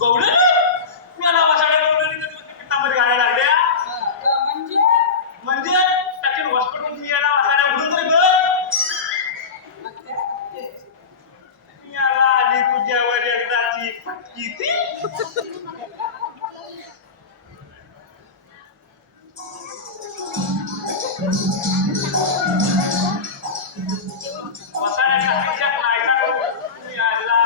गवळण मला वासाड्या गवळणी पिठामध्ये घालायला लागल्या म्हणजे टाकीन हॉस्पिटल मी याला वासाड्या उडून तर मी आला आली तुझ्यावर एकदाची फटकी ती वसाड्याच्या आईच्या नायका मी आला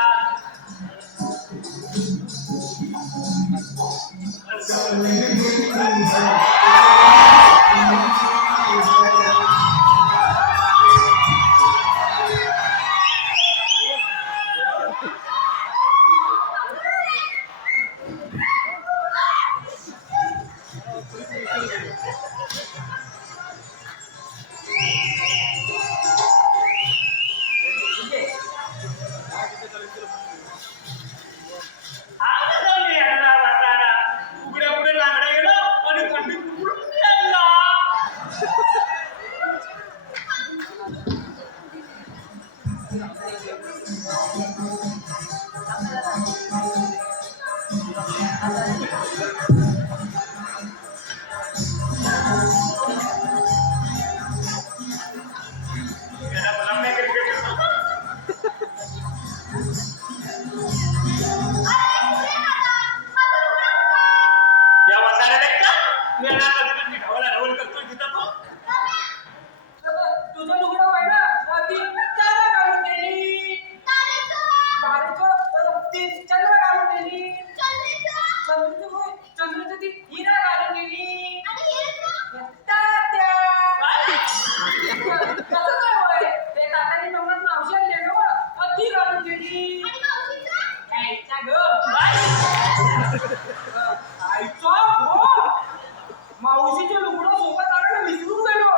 मावशीचे लुगडं सोबत आलं विसरून गेलो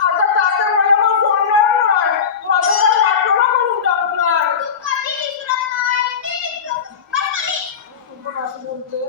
आता तात्या मला मग सोडणार नाही माझं काय वाटलं करून टाकणार तू पण असं बोलते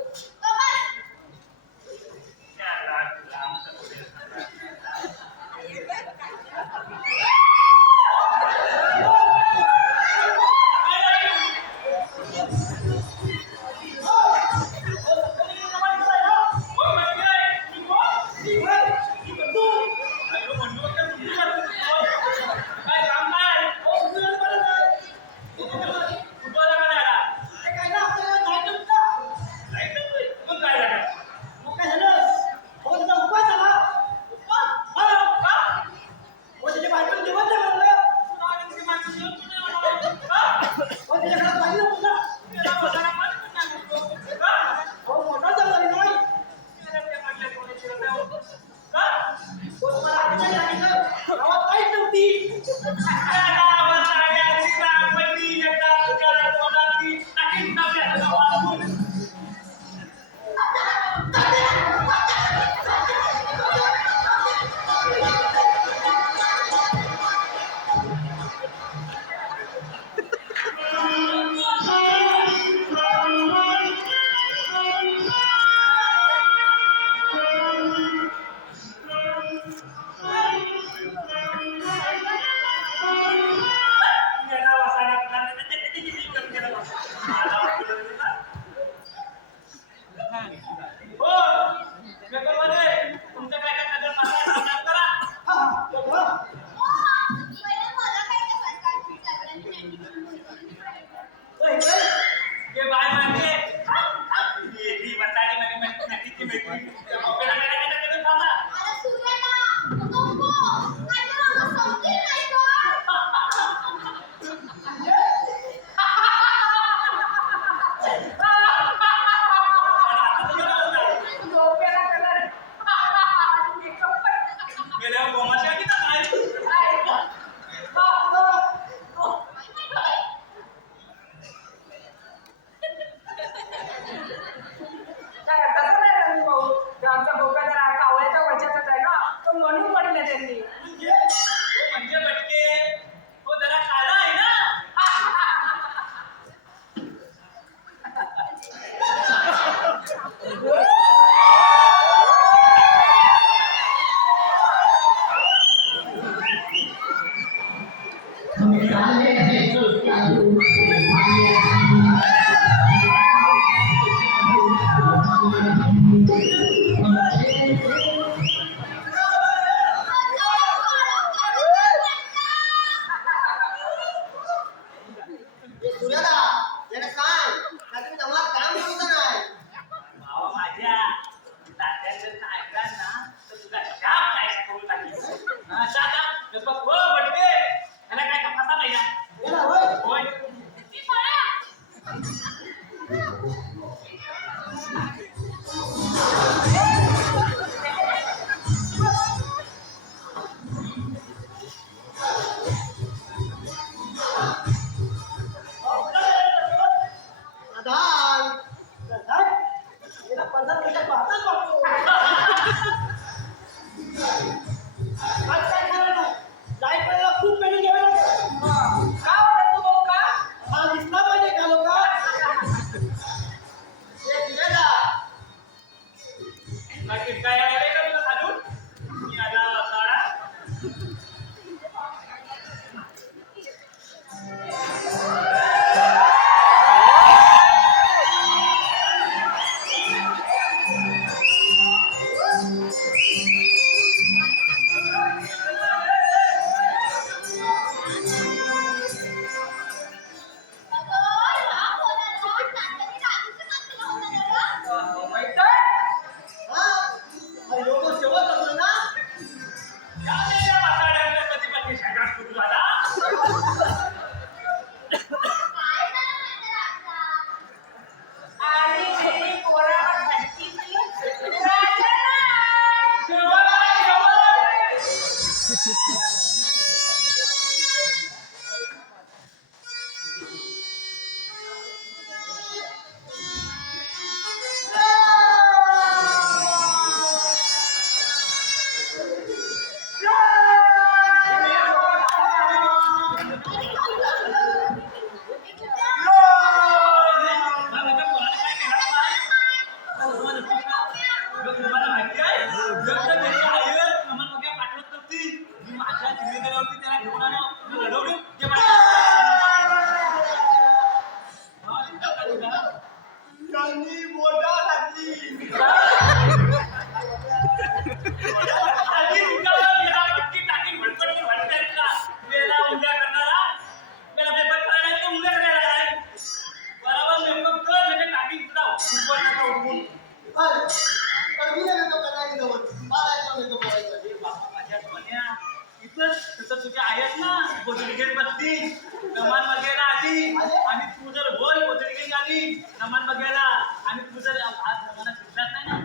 तुझे आहेत ना कोथळीगेट बसली नमान बघायला आली आणि तू जर होय कोथळीगेट आली नमान बघायला आणि तू जर आज नमाना फिरलाच नाही ना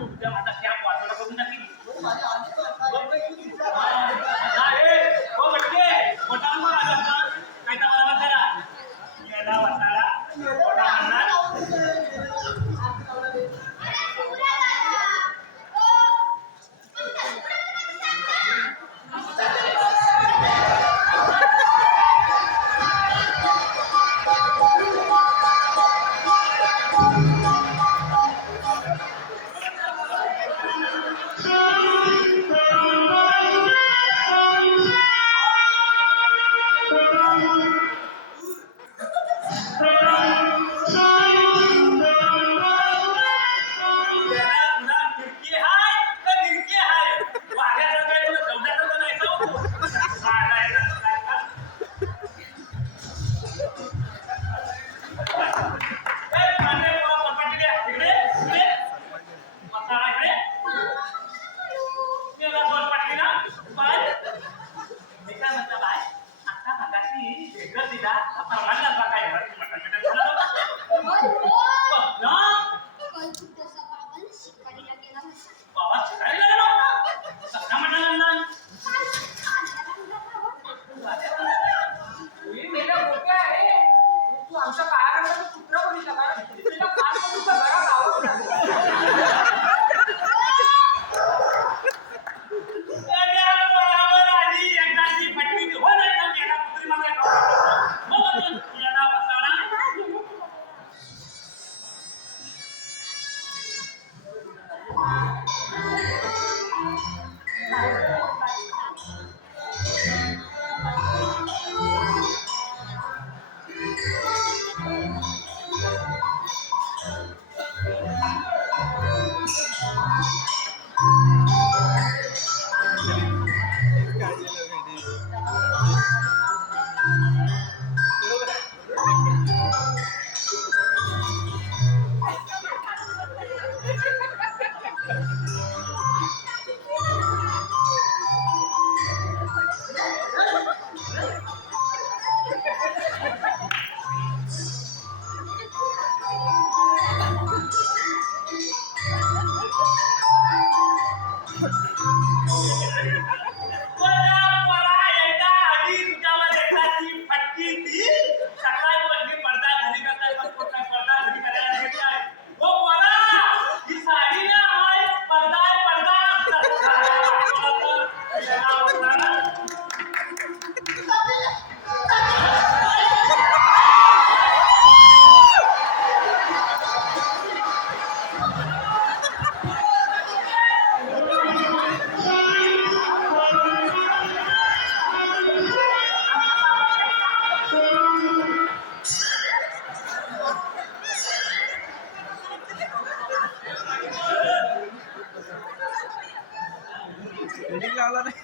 आला नाही.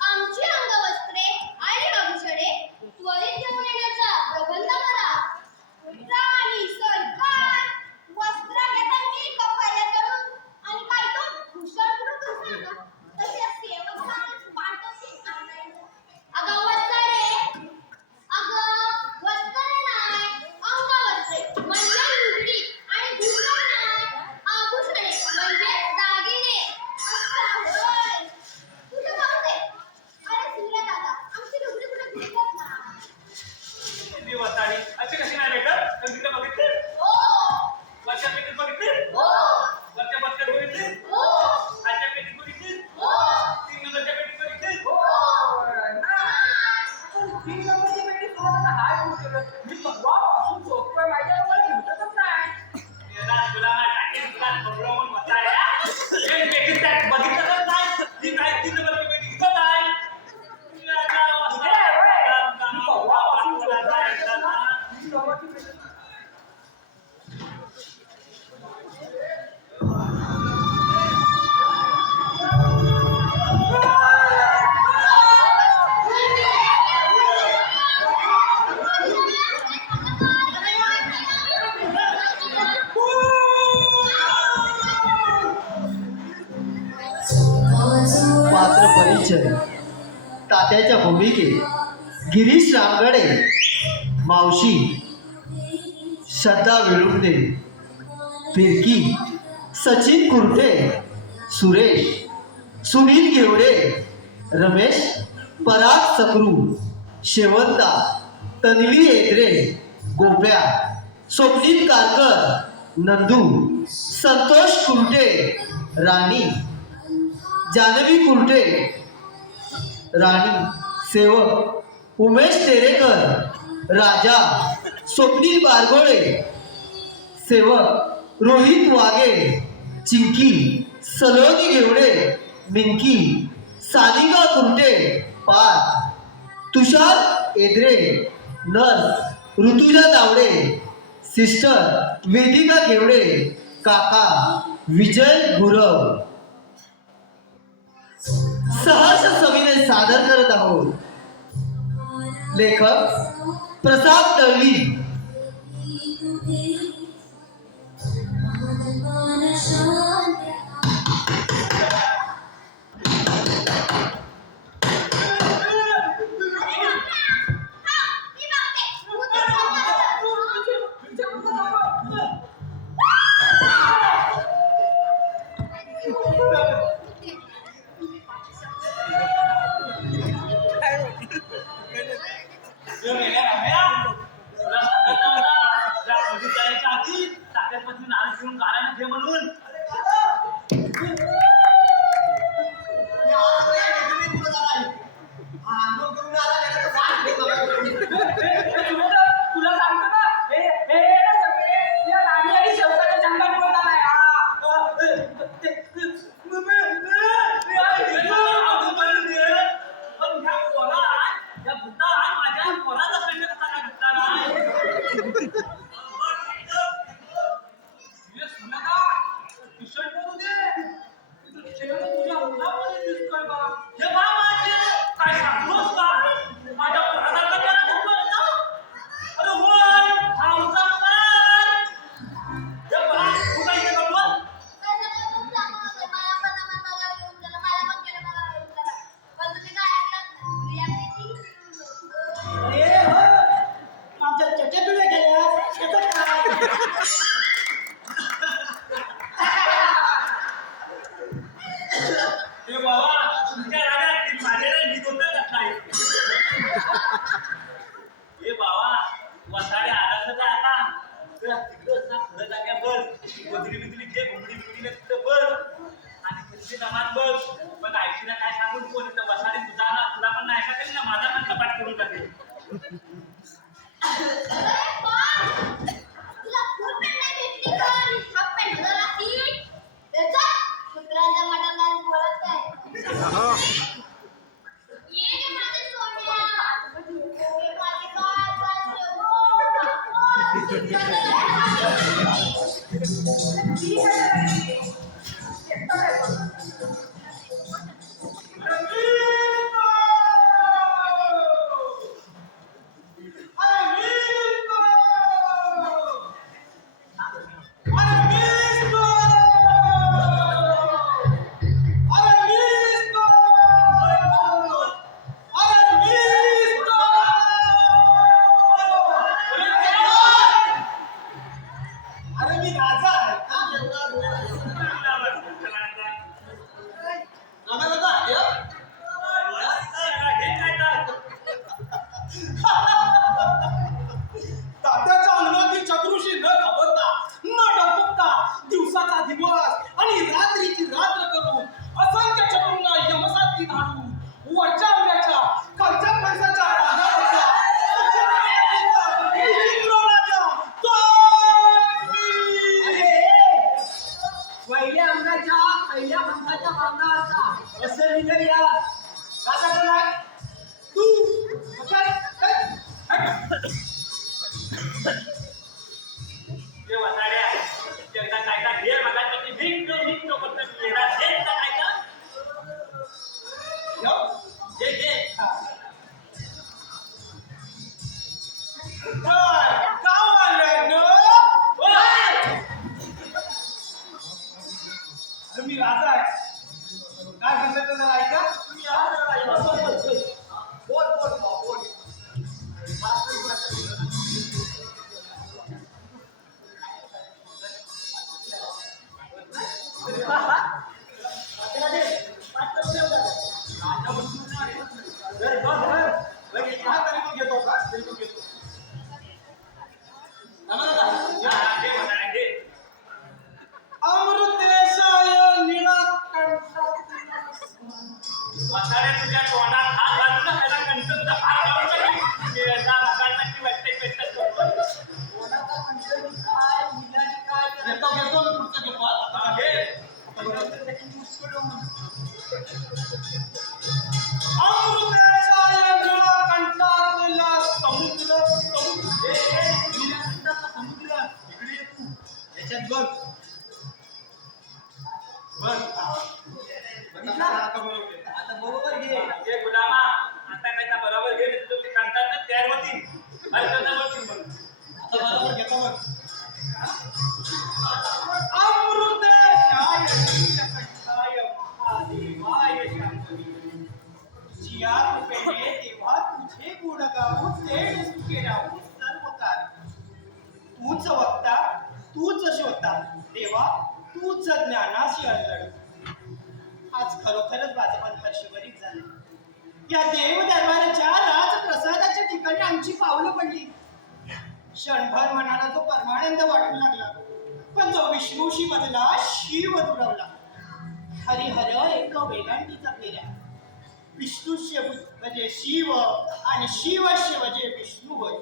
आमची अंगवस्त्रे आणि आभूषणे त्वरित घेऊन येण्याचा प्रबंध करा. राणी सरकार वस्त्र घेताना कपाळ्याकडून आणि काय तो भूषण कुठून सांगा तसे सेवक पाठवतील आणायला. अगं वस्त्रे नाही अंगवस्त्रे म्हणजे लुगडी आणि भूषण नाही आभूषणे म्हणजे दागिने असं होय. तुझं जाऊ दे. अरे सूर्या दादा आमची लुगडी कुठे भेटत नाही. दिवसाळी अशी कशी नाही भेटत तिकडे बघितले हो वरच्या पेटीत बघितले हो वरच्या बसक्यात बघितले हो खालच्या पेटीत बघितले हो 3 नंबरच्या पेटीत बघितले तीन नंबरची पेटी सोडत आता हाय कुठे गेलं? मी परवापासून शोधतोय माहिती आहे, मला भेटतच नाही. तुला टाकेल तुला बघून बसायला हे पेटीत त्या बघितलं नाही ती काय 3 नंबरची पेटी इथं आहे मी परवापासून शोधतोय. तीन नंबरची पेटी. पात्र परिचय तात्याच्या भूमिकेत गिरीश रामगडे, मावशी श्रद्धा वेळुंडे, फिरकी सचिन कुर्टे, सुरेश सुनील घेवडे, रमेश पराग सकरू, शेवंता तन्वी एद्रे, गोप्या स्वप्नील कारकर, नंदू संतोष कुर्टे, राणी जानवी कुर्टे, राणी सेवक उमेश तेरेकर, राजा स्वप्नील बारगोळे, सेवक रोहित वागे, चिंकी सलोनी घेवडे, मिंकी सानिका कुर्टे, पार तुषार एद्रे, नर्स ऋतुजा तावडे, सिस्टर वेदिका घेवडे, काका विजय गुरव. सहर्ष सविनय सादर करत आहोत लेखक प्रसाद तळवी. म्हणून तुला सांगतो ना हे सगळे या राणी आणि शेवकाच्या जंगलात बोलत आहे. पण ह्या पोरा या भूता माझ्या पोराला कशा कसा घटला नाही तुला फुल पॅन्ट नाही भेटली का? आणि हाफ पॅन्ट घालायला सीट. त्याचा कुत्र्यांच्या मटाला बोलत आहे. ये रे माझे सोन्या. ये माझे काळजाचे अरे मी राजा आहे. तात्याच्या अंगातील चतुर्षी न घाबरता न डगमगता दिवसाचा दिवस आणि रात्रीची रात्र करून असंख्य चतुरांना यमसाती धाडून वरच्या अंगाच्या खालच्या पैशाच्या राजाचा विचित्र राजा तो पहिल्या अंगाच्या पहिल्या पंथाच्या मागणाचा असं लिहिलं या राजा कोण आहे? तू काय ते वसाड्या एकदा कायदा घे मगा तुम्ही भिंग करता मेरा देत काय का घे घे गाव आलं मी राजा आहे. काय म्हणतात ते जरा ऐका. तुम्ही या जरा बोल बोल बोल. घेतो का बिलकुल घेतो. घे वसाड्या घे अमृतेशाय निळाकंठ वसाड्या तुझ्या तोंडात हात घालून ना त्याला कंटन हात घालून नक्की वाटते कोणाचा कंटेंट काय लिहिलं काय घेतो घेतो मी पुढचं घेतो हा. घे अमृतेशाय निळाकंठातला समुद्र समुद्र इकडे ये तू याच्यात बघ आता बरोबर. आता बरोबर घे हे गुलामा आता काय बरोबर घे तो ते कंटात तयार होती अरे त्याचा बोलतील मग आता बरोबर घेतो मग. अमृतेशाय निळाकंठाय महादेवाय शांतवी. जिया कृपेने तेव्हा तुझे गुण गाऊ ते सुखे राहू सर्व काळ. तूच वक्ता तूच श्रोता देवा तूच ज्ञानाशी अल्लड. आज खरोखरच बाजपण हर्षभरीत झाले. या देव दरबाराच्या राजप्रसादाच्या ठिकाणी आमची पावलं पडली. क्षणभर मनाला जो परमानंद वाटू लागला पण जो विष्णूशी बदला शिव दुरावला. हरिहर एक वेदांतीचा फेऱ्या. विष्णूष्य म्हणजे शिव आणि शिवस्य म्हणजे विष्णू होय.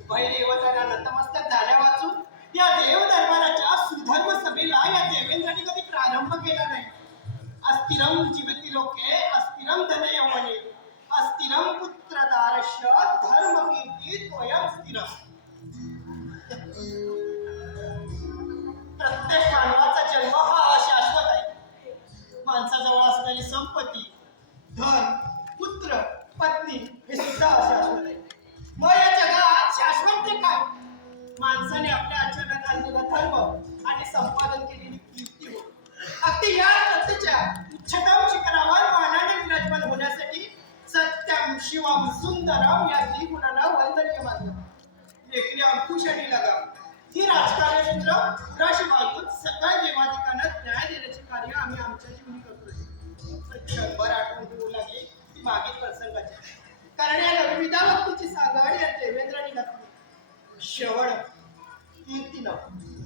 उभय देवतांना नतमस्तक झाल्या वाचून या देव दरबाराच्या सुधर्म सभेला या देवेंद्रांनी कधी प्रारंभ केला नाही. अस्थिरम जीवती लोके अस्थिरम धन यौवने अस्थिरम पुत्रदारश्य धर्म कीर्ती त्वयं स्थिरम. प्रत्येक मानवाचा जन्म हा अशाश्वत आहे. माणसाजवळ असलेली संपत्ती धन पुत्र पत्नी हे सुद्धा अशाश्वत आहे. मग या जगात शाश्वत ते काय? माणसाने आपल्या आचरणात आणलेला धर्म आणि संपादन केलेली कीर्ती हो. अगदी या सत्तेच्या उच्चतम शिखरावर मानाने विराजमान होण्यासाठी सत्यम शिवम सुंदरम या त्रिगुणांना वंदनीय मानलं. लेखणी अंकुश आणि लगाम ही राजकार्य क्षेत्र रश बाजूत सगळ्या देवाधिकांना न्याय देण्याचे कार्य आम्ही आमच्या जीवनी करतोय. क्षणभर आठवण होऊ लागली ती मागील प्रसंगाची. कारण या नवविधा भक्तीची सांगड या देवेंद्रांनी घातली. श्रवण कीर्तीनं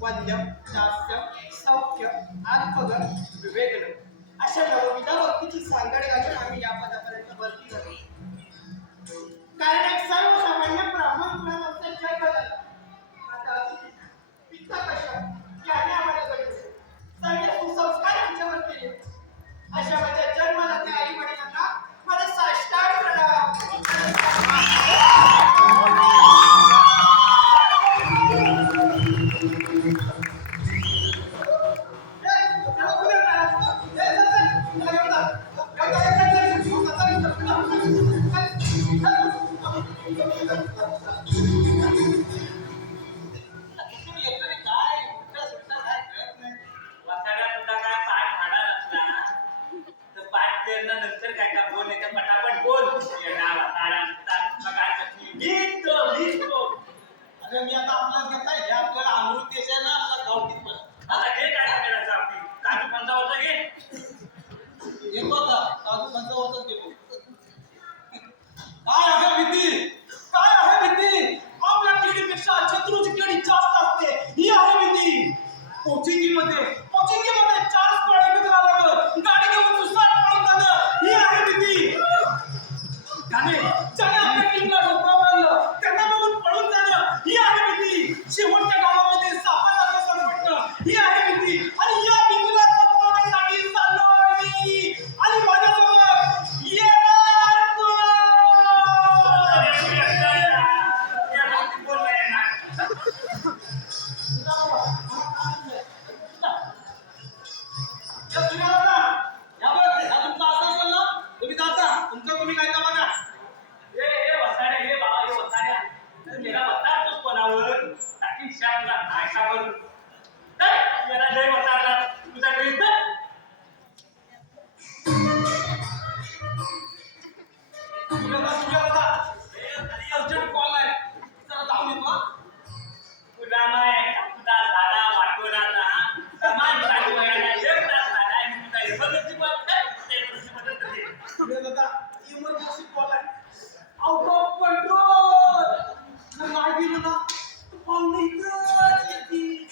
वंद्यम दास्यम सौख्य आत्मगत विवेकनं अशा नवविधा भक्तीची सांगड घालून आम्ही या पदापर्यंत भरती झालो. कारण एक सर्वसामान्य ब्राह्मण कुळात आमचा जन्म झाला. आता पिता कशा याने आम्हाला घडवले. सगळे सुसंस्कार आमच्यावर केले. अशा माझ्या जन्माला त्या आई वडिलांना मला साष्टांग प्रणाम. वसाड्या सुद्धा काय पाठ झाला नसला ना तर पाठ पेरल्यानंतर काय का बोल नाही तर पटापट बोल येणार वसाड्या नुसता काय करते गीत अरे मी आता आपल्याला घेताय हे आपल्याला अमृत देश आहे ना आपला गावठीत पण आता हे काय करायचं आपली काजू पंचावरचा घे येतो आता काजू पंचावरचाच घेतो काय आहे भीती काय आहे भीती आपल्या केळीपेक्षा शत्रूची केळी जास्त असते ही आहे भीती पोचिंगीमध्ये 4 स्क्वॉड एकत्र आल्यावर गाडी घेऊन सुसाट पळून जाणं ही आहे भीती त्याने आपल्या टीमला डोकं मारलं त्यांना बघून पळून जाणं ही आहे भीती शेवटच्या गावामध्ये सापाला कसं भेटणं ही आहे भीती आणि या भीतीला संपवण्यासाठी चाललोय मी आणि माझ्यासोबत येणार कोण? तुम्ही काय का बघा हे वसाड्या हे बाबा हे वसाड्या मेरा वसाड तोच कोणावर टाकीन शापला काय का करू मेरा जय वसाडला तुझा ड्रेस तर अर्जंट कॉल आहे जरा जाऊन येतो हा. तुला माय तुझा झाला वाटोराचा समान चालू व्हायला एक तास झाला आणि तुझा इमर्जन्सी कॉल कर इमर्जन्सी मदत कर पुढे दादा इमर्जन्सी कॉल आहे आउट ऑफ कंट्रोल नाही दिलं ना तर पाहुणे इथंच येतील.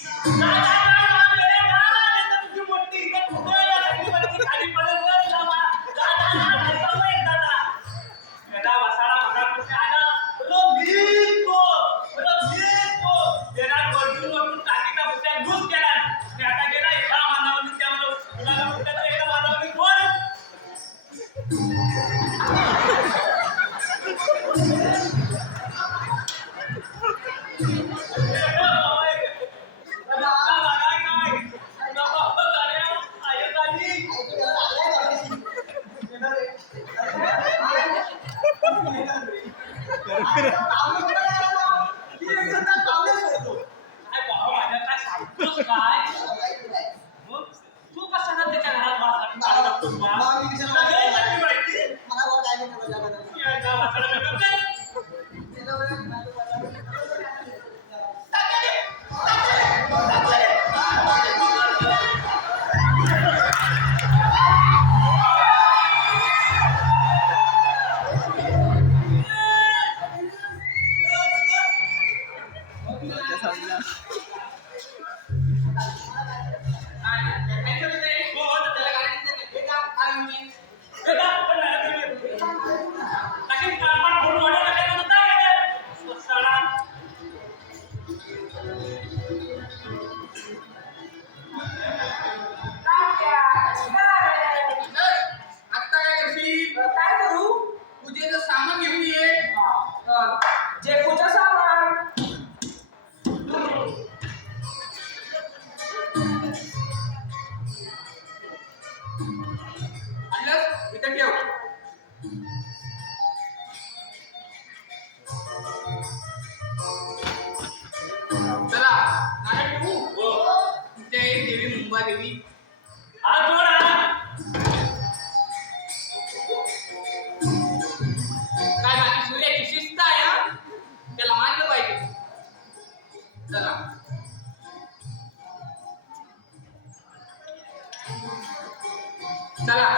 चला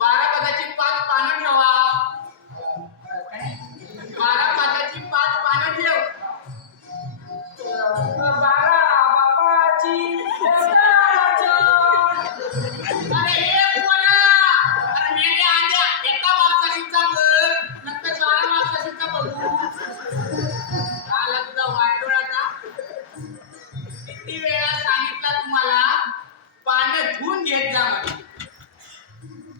12 पदाची 5 पानं ठेवा. 12 पदाची 5 पानं ठेव. 12 बापाची अरे हे कोणा? अरे मेल्या आद्या एका मागचा शिक्का बघ, नंतर 12 मागचा शिक्का आला तुझा वाटोळ आता. किती वेळा सांगितलं तुम्हाला पाण्यात धुवून घेत जा म्हणे.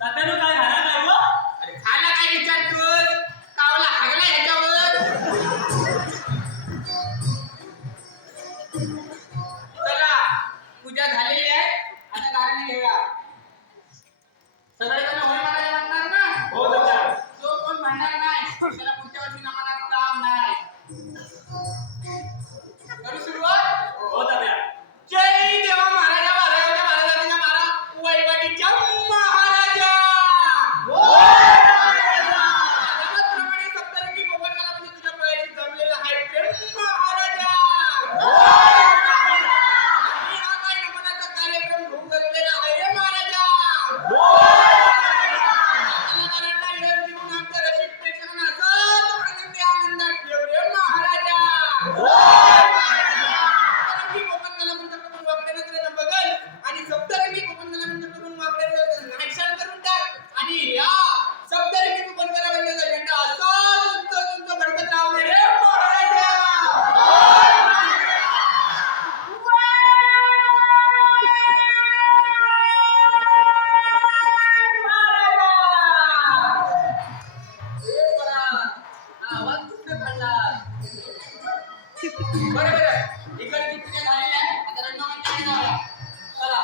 तात्यानं काय झाला काय हो? अरे खाला काय विचारतोस? कावला हागला ह्याच्यावर. चला पूजा झालेली आहे, आता गाडीने घेऊया. सगळेजण होय म्हणायला म्हणणार ना? हो तात्या. जो कोण म्हणणार नाही त्याला पुढच्या वर्षी नमनात काम नाही. करू सुरुवात? हो तात्या. जय देवा महाराजा महाराजा महाराजांच्या महाराज वैवाडीच्या महाराजा. त्याप्रमाणे सप्तरंगी कोकण कालामध्ये तुझ्या पायाशी जमलेला आहे प्रेम महाराजा. आणि हा काय नमनाचा कार्यक्रम घेऊन जमलेला आहे रे महाराजा. कलाकारांना यश देऊन आमच्या रसिक प्रेक्षकांना असंच आनंदी आनंदात ठेव रे महाराजा. सप्तरंगी कोकण कलामंचाकडून वाकड्यानंतर बघल आणि सप्तरंगी कोकण कलामंचाकडून वाकड्याचं नायशान करून टाक आणि या सप्तरंगी कोकण कलामंचाचा झेंडा असाच उंच उंच भडकत राहू दे रे महाराजा. आवाज कुठे काढला? बरं इकडची पूजा झालेली आहे, आता रंगमंचाने जाऊया. चला.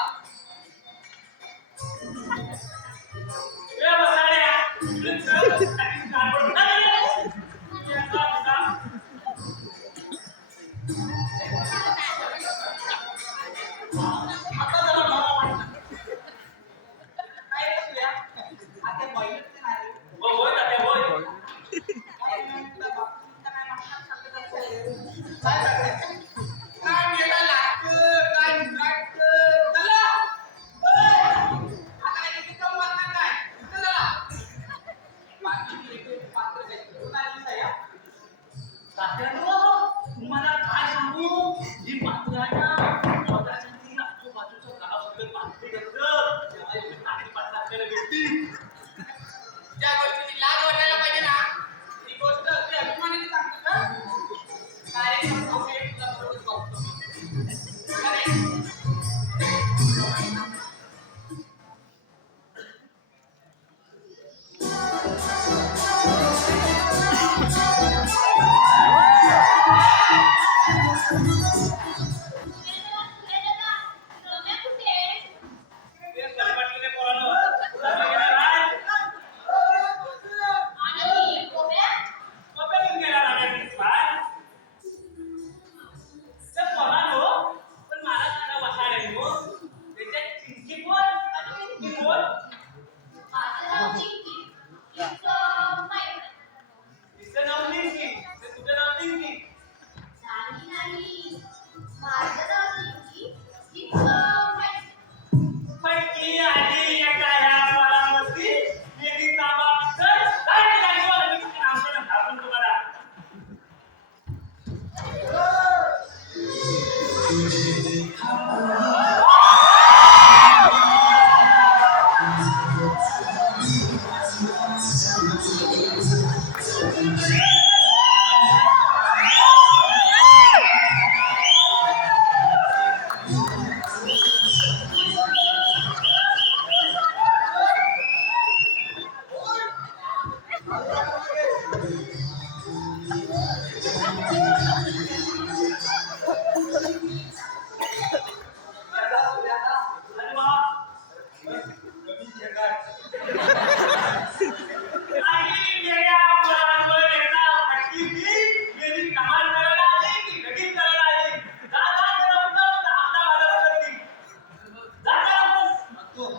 ए बसाड्या. काय पडून टाकलं? आता जरा मला वाटलं. काय रे तुझ्या? आता बैलच नाही. हो होय तात्या होय. काय म्हणता बापूंचा काय म्हणतात सांगत असेल. काय करते? काय मेला लागतं, काय नाटतं. चला. आता काय किती कम मारणार काय? चला. बाकी एक पात्र द्यायचं. तू काय दिवस आहे हा? तात्यानो, तुम्हाला काय सांगू? ही पात्र आहे ना, स्वतःच्या तीन आजूबाजूचं गाव सगळं पात्री करतं. तेव्हा एवढी चांगली पात्र आपल्याला भेटतील. ज्या गोष्टीची लाज वाटायला पाहिजे ना, ती गोष्ट अगदी अभिमानाने सांगतो का? कार्यक्रम होते, तुला बरोबर बघतो. अरे. ते सरपटलेले पोरांनो, तुला गेला नाही? पप्पा घेऊन गेला राहण्याची काय? ते पोरांनो, पण मला सांगा बसाड्यांनो, त्याच्यात चिंकी कोण आणि मिंकी कोण? तिचं नाव मिंकी, तर तुझं नाव मिंकी. फटकी आली एका ह्या पोरावरती, गेली कामा. तर काय केलं की मला मिंकी आमचं नाव आपण तुम्हाला. अरे वा. आणि मेल्या पोरांवर एका फटकीची गेली कमाल करायला आली की लगीन करायला आली. जा जा जरा उतर, आमदा वाला होती. जा जरा उतर.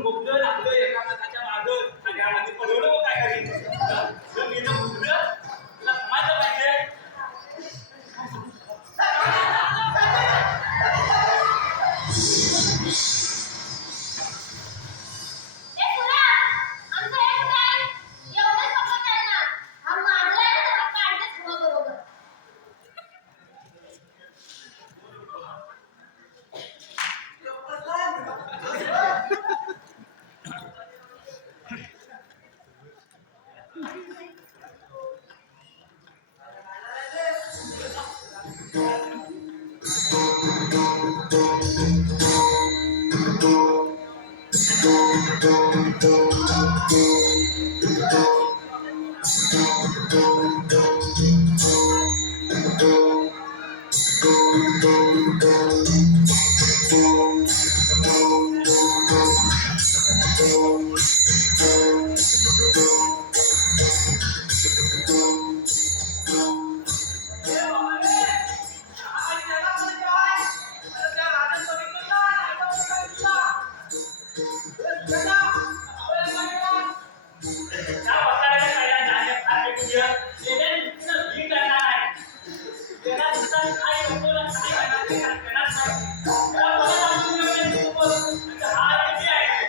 म्हणून बोगदं लागलं एका माताच्या मागं आणि आम्हाला पडवलं मग काय करीन जर गेलं बोगदं तुला समाज पाहिजे ए पुरा आमचं एक काय एवढं सपोर्ट आहे ना हा माझा आहे तर हा काढतेच हवा बरोबर त्या पत्राला पहिला जाण्यात आले कुठे त्याने नुसतं भी करणार आहे त्याला नुसतं काय करतो ना काय करणार ते करणार नाही त्याला बोलायला आपण म्हणजे हा किती आहे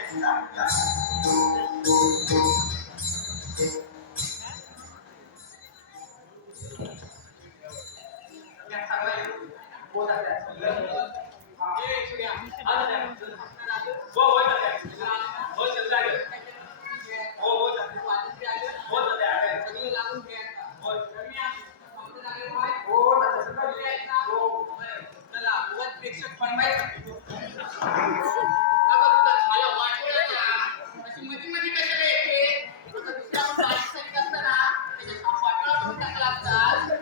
प्रेक्षक बनवायचं अगं तुझं झालं वाटलं ना अशी मध्ये मध्ये कशाला येते आता दुसऱ्या आपण बारीक सारीक असतं ना त्याच्या वाटला करून टाकला असतात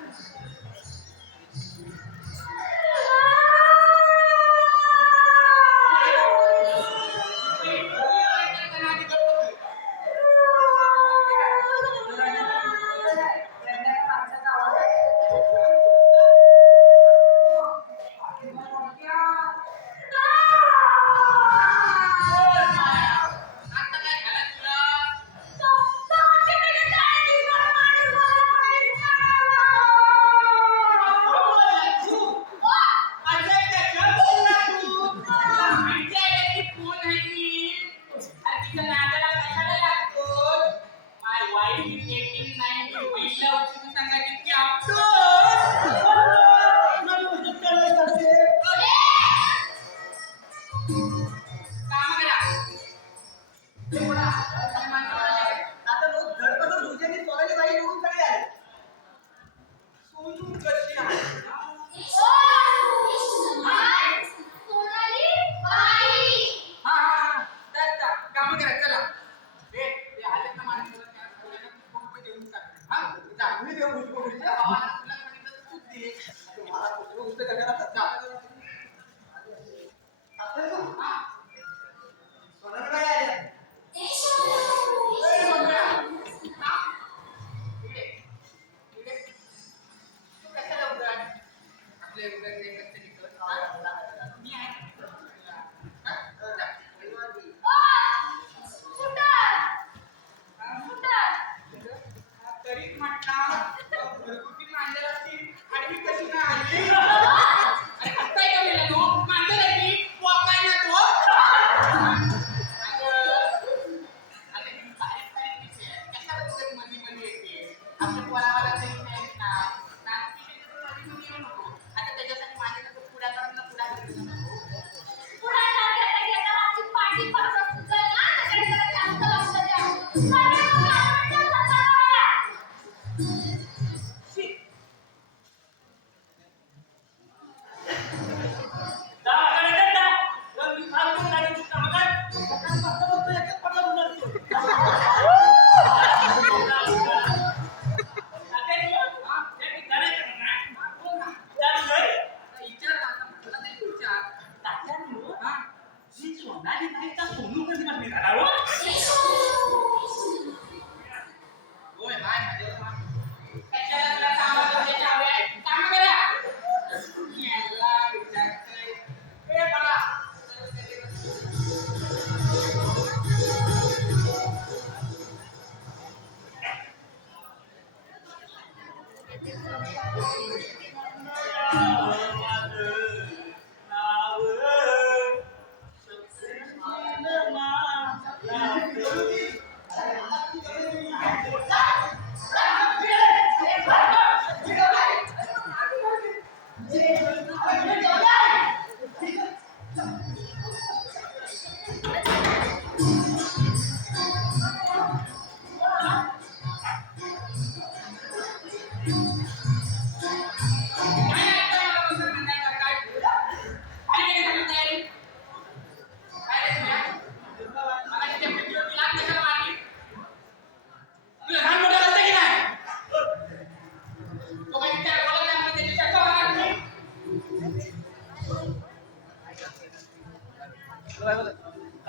आता लोक घरबसत दुसऱ्याची सोन्याची बाई निवडून सगळे आले सोनू कशी आहे सोनाली बाई हा हा हा काम करा चला ते आले ना माणसाला त्या देऊन टाक हा जा मी देऊ पुष्प बाबाला तुला सांगितलं तर तूच दे मला पुष्प करण्यात जा हा सोनाली बाई आल्या तरी म्हटला घरगुती मांजर असतील आणि मी कशी काय आली अरे हत्ताय का गेला तो मांजर आहे की वाकाय ना तो अरे ही बारीक बारीक विषय आहे कशाला तुझ्या मध्ये मध्ये येते आपल्या पोरावाला तरी आहेत ना नाचकी मध्ये मध्ये येऊ नको आता त्याच्यासाठी माझ्याकडे तो पुढाकार घेऊ नको पाठी पडत असतं ना त्याच्याकडे जास्त लक्ष द्या सोनाली नाही का सोनू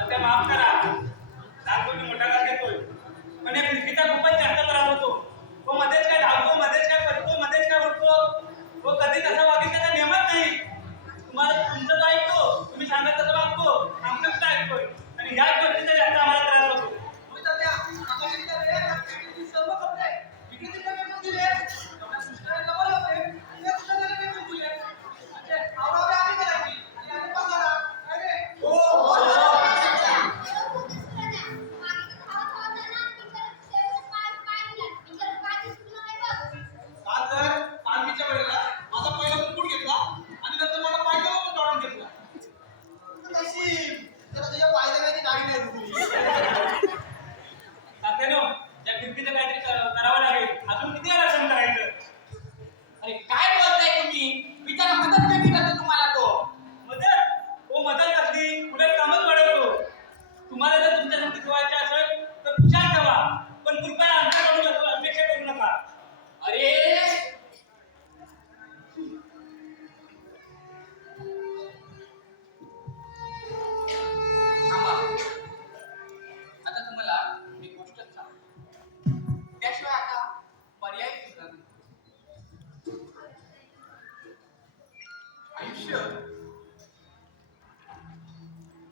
आता माफ करा दाखवून मोठा का घेतोय पण या फिरकीचा खूपच जास्त त्रास होतो तो मध्येच काय धावतो मध्येच काय पडतो मध्येच काय उठतो तो कधी तसा वागितल्याचा नियमच नाही तुम्हाला तुमचं काय ऐकतो तुम्ही सांगत तसं वागतो आमचं काय ऐकतोय आणि ह्याच गोष्टीचा जास्त आम्हाला त्रास होतो सर्व कपडे इकडे तिकडे फेकून दिले तेवढ्या सुष्टाने जवळ होते ते कुठे तरी फेकून दिले म्हणजे आवरावे आम्ही करायची आणि आम्ही पगारा अरे हो का तर आर्मीच्या वेळेला माझा पहिला मुकुट घेतला आणि नंतर मला पायजामा पण काढून घेतला नशीब त्याला तुझ्या पायजाम्याची गाडी नाही रुकली तात्यानो या फिरकीचं काहीतरी करावं लागेल अजून किती वेळा सण करायचं अरे काय बोलताय तुम्ही बिचारा मदत कधी करतो तुम्हाला तो मदत हो मदत असली पुढे कामच वाढवतो तुम्हाला जर तुमच्या संगती ठेवायचे असेल तर खुशाल ठेवा पण कृपया आमच्याकडून अपेक्षा करू नका अरे थांबा आता तुम्हाला एक गोष्ट सांगतो त्याशिवाय आता पर्याय सुद्धा नाही आयुष्य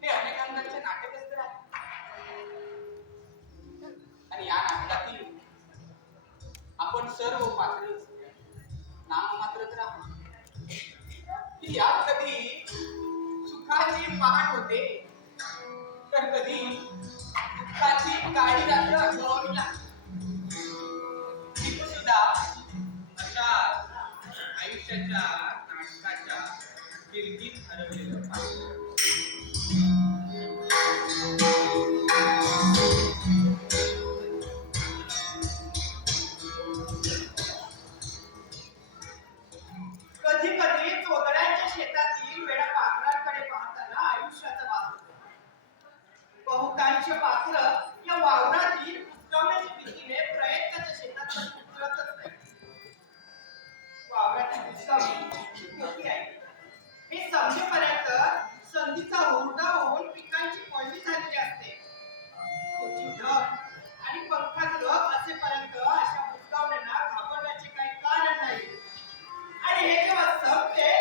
हे अनेकांचे नाटकच तर आहे आणि या नाटकातील आपण सर्व पात्र नाममात्रच राहतो की यात कधी सुखाची पहाट होते तर कधी दुःखाची काळी रात्र अनुभवावी लागते तिथं सुद्धा अशा आयुष्याच्या नाटकाच्या गिरगीत हरवलेलं पाहिजे कधी कधी चोदड्यांच्या शेतातील वेडा पाखरांकडे पाहताना आयुष्याचा वाद होतो. बहुतांश पाखर या वावरातील उतरवण्याच्या भीतीने प्रयत्नाच्या शेतात उतरतच नाही. वावरातील उतरवणी मोठी आहे हे समजेपर्यंत संधीचा हुरडा होऊन पिकांची पडली झालेली असते. कोची ढग आणि पंखात रग असेपर्यंत अशा उतरवण्यांना घाबरण्याचे काही कारण नाही. आणि हे जेव्हा संपते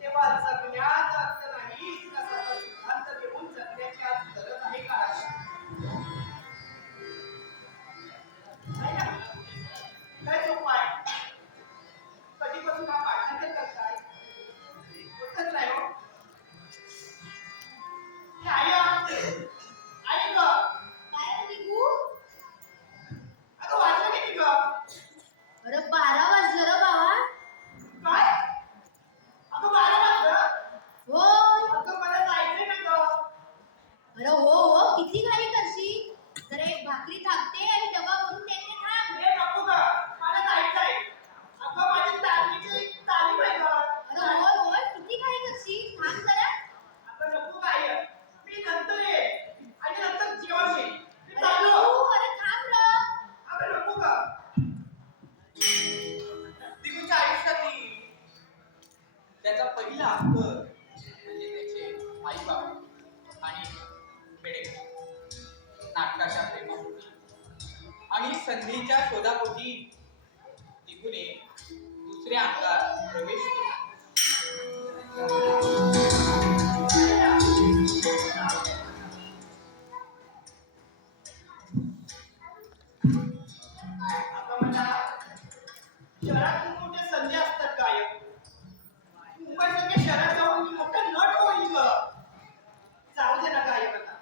तेव्हा जगण्याचा अर्थ नाही तसा सिद्धांत घेऊन जगण्याची आज गरज आहे का नाही ना? काय उपाय कधीपासून हा पाठांतर करताय होतच नाही हो आई आई ग काय निघू अगं वाजलं किती ग अरे 12 वाजलं रे बाबा काय अगं 12 वाजलं हो अगं मला जायचंय ना ग अरे हो किती घाई करशील तर एक भाकरी थापते आणि डबा भरून देते थांब हे नको ग मला जायचंय अगं माझी तालीची तालीम आहे ग अरे होय किती घाई करशील थांब जरा अगं नको काय मी नंतर ये आणि नंतर जेवण येईल मी अरे चाललो निघू अरे थांब रे अगं नको ग दिगूच्या आयुष्यातील त्याचा पहिला हक्क म्हणजे त्याचे आई बाप आणि खेडे नाटकाच्या प्रेमापोटी आणि संधीच्या शोधापोटी दिगूने दुसऱ्या अंगात प्रवेश केला अगं मला शहरात खूप मोठ्या संधी असतात गायक मुंबईसारख्या शहरात जाऊन मी मोठा नट होईल ग जाऊ दे ना गायक आता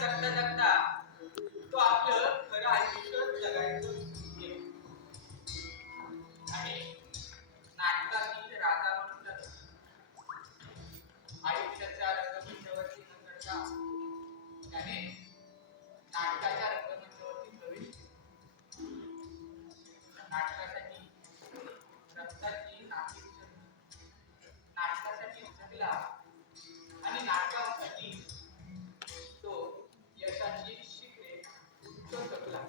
जगता जगता तो आपलं खरं आयुष्य जगायचं गेलं. आणि नाटकातील राजा म्हणून जगला. आयुष्याच्या रंगमंचावरती न चढता त्याने नाटकाच्या रंगमंचावरती प्रवेश केला. नाटकासाठी रक्ताची नाती उचलली. नाटकासाठी जगला आणि नाटकासाठी तो यशाची शिखरे तो जगला.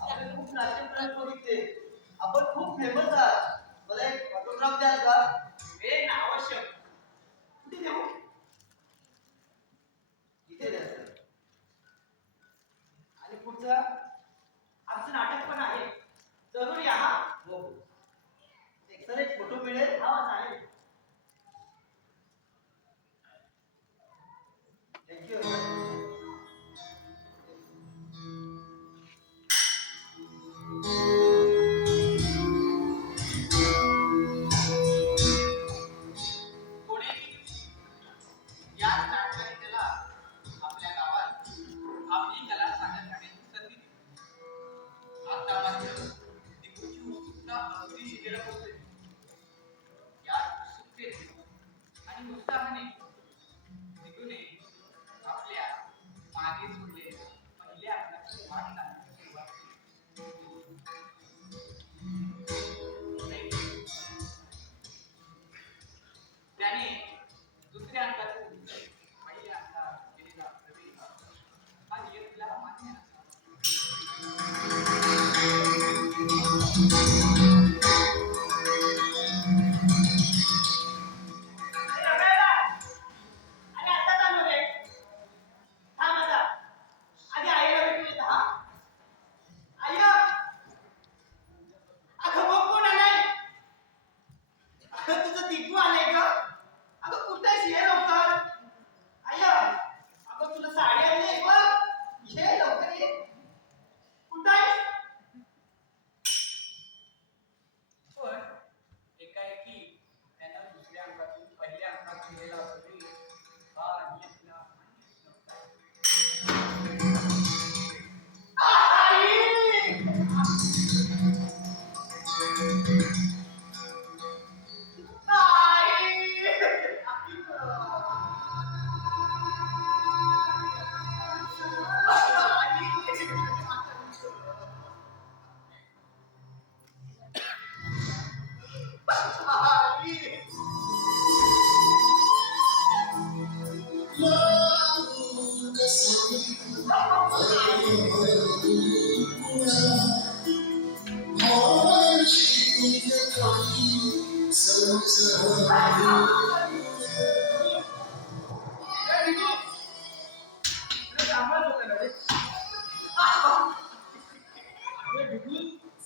आपल्याला खूप नाट्यप्रयोग बघितले. आपण खूप फेमस आहात. मला एक ऑटोग्राफ द्याल का? हे ना आवश्यक. कुठे देऊ? इथे द्या सर. आणि पुढचं आमचं नाटक पण आहे. जरूर या हा. हो. एक सर एक फोटो मिळेल? हा चालेल. थँक्यू. कोणीही याच नाटकाने त्याला आपल्या गावात आपली कला सादर करण्याची संधी दिली. आता मात्र दिपूची उत्सुकता अगदी शिगेला पोहोचली. या उत्सुकतेने आणि उत्साहाने दिपूने आपल्या मागे सोडलेल्या पहिल्या अंकाची वाट लावण्यास सुरुवात केली. त्याने दुसऱ्या अंकाचे उत्तर पहिल्या अंकात केलेला प्रवेश हा नियतीला मान्य नसला. अरे अभ्याला. अरे आता चालू रे. थांब आता. आधी आईला भेटून येतो हा. आय्या. अगं बघ कोण आलाय. अगं तुझं दीपू आलाय ग. अगं कुठं आहेस ये लवकर. आय्या. अगं तुला साडी आणली आहे बघ. ये लवकर ये. कुठं आहेस? पण एकाएकी त्यानं दुसऱ्या अंकातून पहिल्या अंकात केलेला प्रवेश हा नियतीला मान्य नव्हता.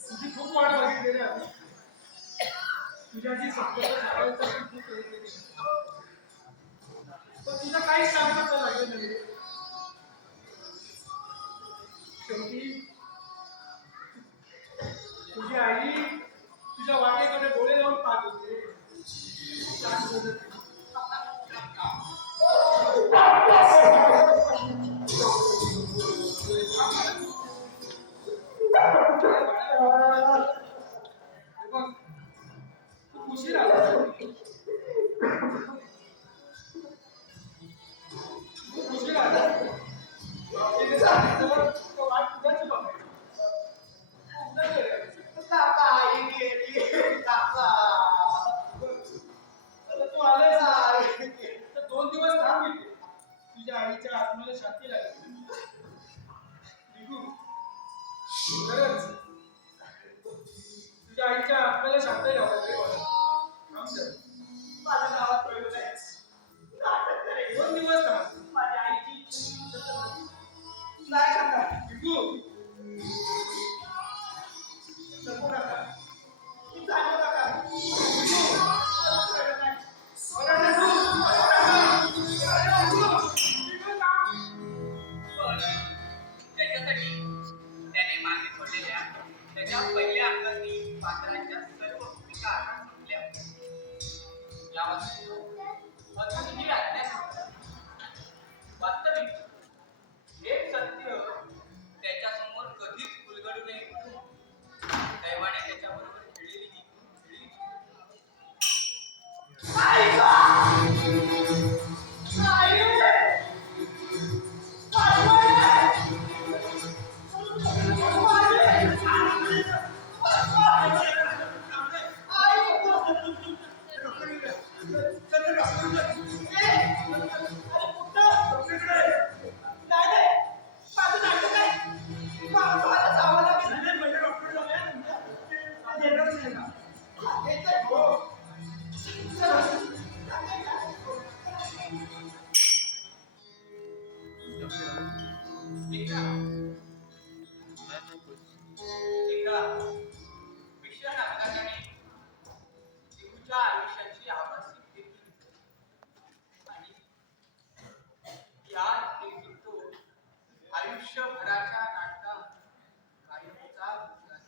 तुझी खूप वाट बघितली रे आम्ही. तुझ्याशी संपर्क साधायचा खूप प्रयत्न केला. पण तुझं काहीच सांगता लागलं नाही. शेवटी तुझी आई तुझ्या वाटेकडे डोळे लावून पाहत होते. छान बोलत होती. बघ, खूप उशीर आला. खूप उशीर आला. तिने सांगितलं तो वाट तुझ्याच बघायची. तुला गेलं. काका आई गेली. काका. आता तू आलायस ना, तर 2 दिवस थांब इथे. तुझ्या आईच्या आत्म्याला शांती लागली. निघू. खरंच तुझ्या आईच्या आत्म्याला शांती लागली. थांब जरा. माझ्या गावात प्रयोग आहे. नाटक करायचं. 2 दिवस थांब. माझ्या आईची इच्छा नाही काका. निघू. नको काका. मी जाणं काका. अरे निघू. अरे निघू. निघू ना. एकदा भीषण अपघाताने जीवच्या आयुष्याची आभासी घेतली आणि या देखील तो आयुष्यभराच्या नाटकात कायमचा गुंतला.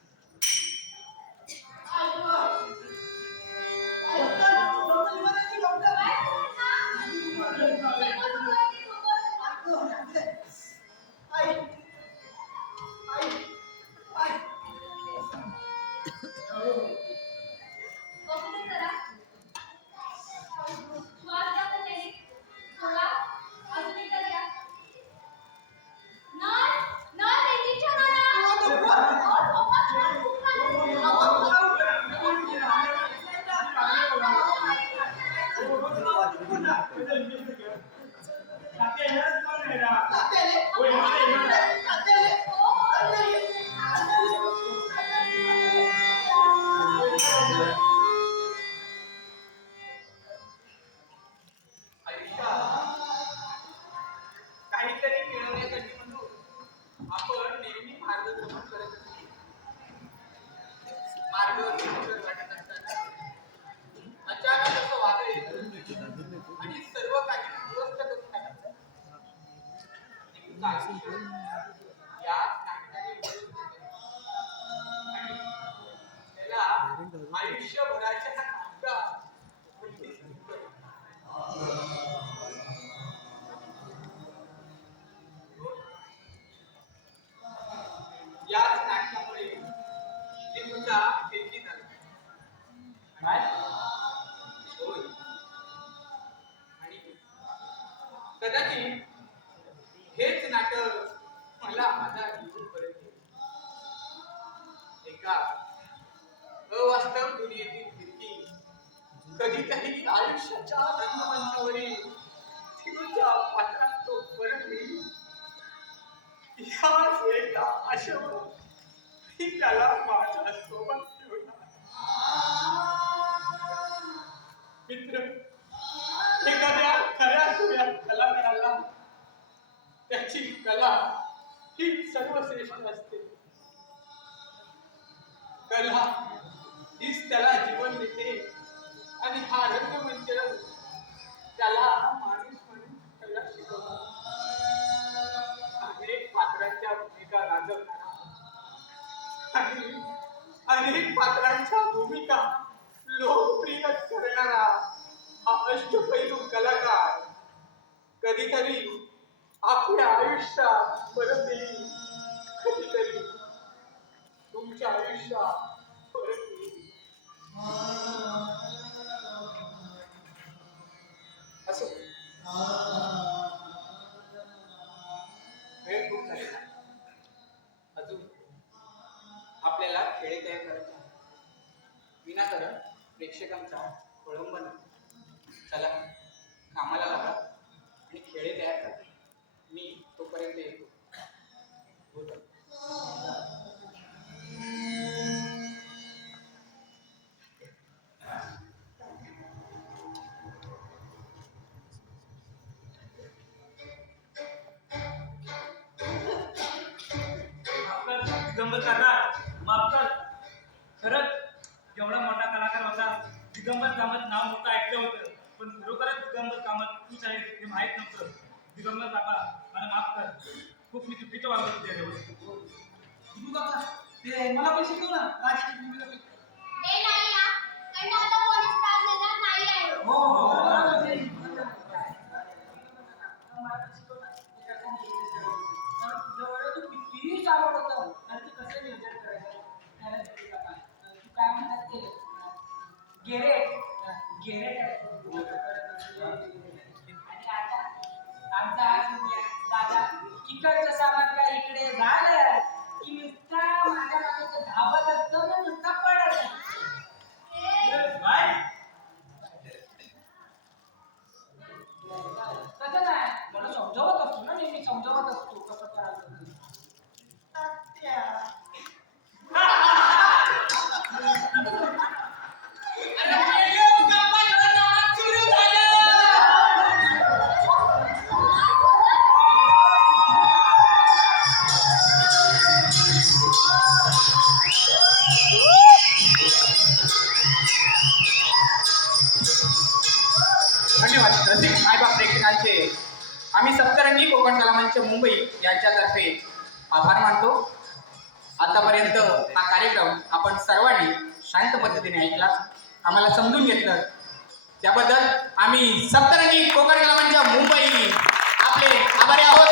काहीतरी मिळवण्यासाठी म्हणून आपण नेहमी मार्गक्रमण करत असतो. मार्ग सुंदर वाटत असताना अचानक असं वादळ येतं आणि सर्व काही उद्ध्वस्त करून टाकतं. नेमकं आयुष्य या नाटकाने मिळवून देते आणि त्याला आयुष्यभराच्या नाटकात कोणतीच चूक याच नाटकामुळे लिंबूचा फेकी झाला. काय? होय. आणि कदाचित हेच नाटक मला माझा जीवन परत येईल. एका अवास्तव दुनियेतील फिरकी कधीतरी आयुष्याच्या रंगमंचावरील लिंबूच्या पात्रात तो परत येईल. याच एका आशेवर मी त्याला माझ्या सोबत ठेवला. मित्र, एखाद्या खऱ्या खुऱ्या कलाकाराला त्याची कला ही सर्वश्रेष्ठ असते. कला हीच त्याला जीवन देते आणि हा रंगमंच त्याला माणूस म्हणून कला शिकवतो. अनेक पात्रांच्या भूमिका गाजवणारा आणि अनेक पात्रांच्या भूमिका लोकप्रिय करणारा हा अष्टपैलू कलाकार कधीतरी आपल्या आयुष्यात परत येईल. कधीतरी तुमच्या आयुष्यात परत येईल. असो, वेळ खूप झालेला. अजून आपल्याला खेळ तयार करायचे आहे. विनाकारण प्रेक्षकांचा खोळंबा नको. चला कामाला लागा आणि खेळ तयार करा. मी तोपर्यंत येतो. दिगंबर काका माफ कर. खरंच एवढा मोठा कलाकार होता. दिगंबर कामत नाव मोठं ऐकलं होतं, पण खरोखरच दिगंबर कामत तूच आहे हे माहीत नव्हतं. दिगंबर काका मला माफ कर. खूप मी चुकीचं वागलो तुझ्याजवळ. तू काका ते मला पण शिकव ना. राजाची भूमिका शिकव. ते नाही या, कारण आता कोणीच त्रास देणार नाही आहे. हो हो बरोबर आहे. तू कितीही चालवत होतं आणि तू कसं नियोजन करायचं. तू काय म्हणतात ते गेरेट आणि आता आमचा दादा इकडचं सामान काय इकडे झालं की नुसता माझ्या मागे धावत असतो ना नुसता पडत असतो. काय आम्ही सप्तरंगी कोकण कलामंच मुंबई यांच्यातर्फे आभार मानतो. आतापर्यंत हा कार्यक्रम आपण सर्वांनी शांत पद्धतीने ऐकला, आम्हाला समजून घेतलं, त्याबद्दल आम्ही सप्तरंगी कोकण कलामंच मुंबई आपले आभारी आहोत.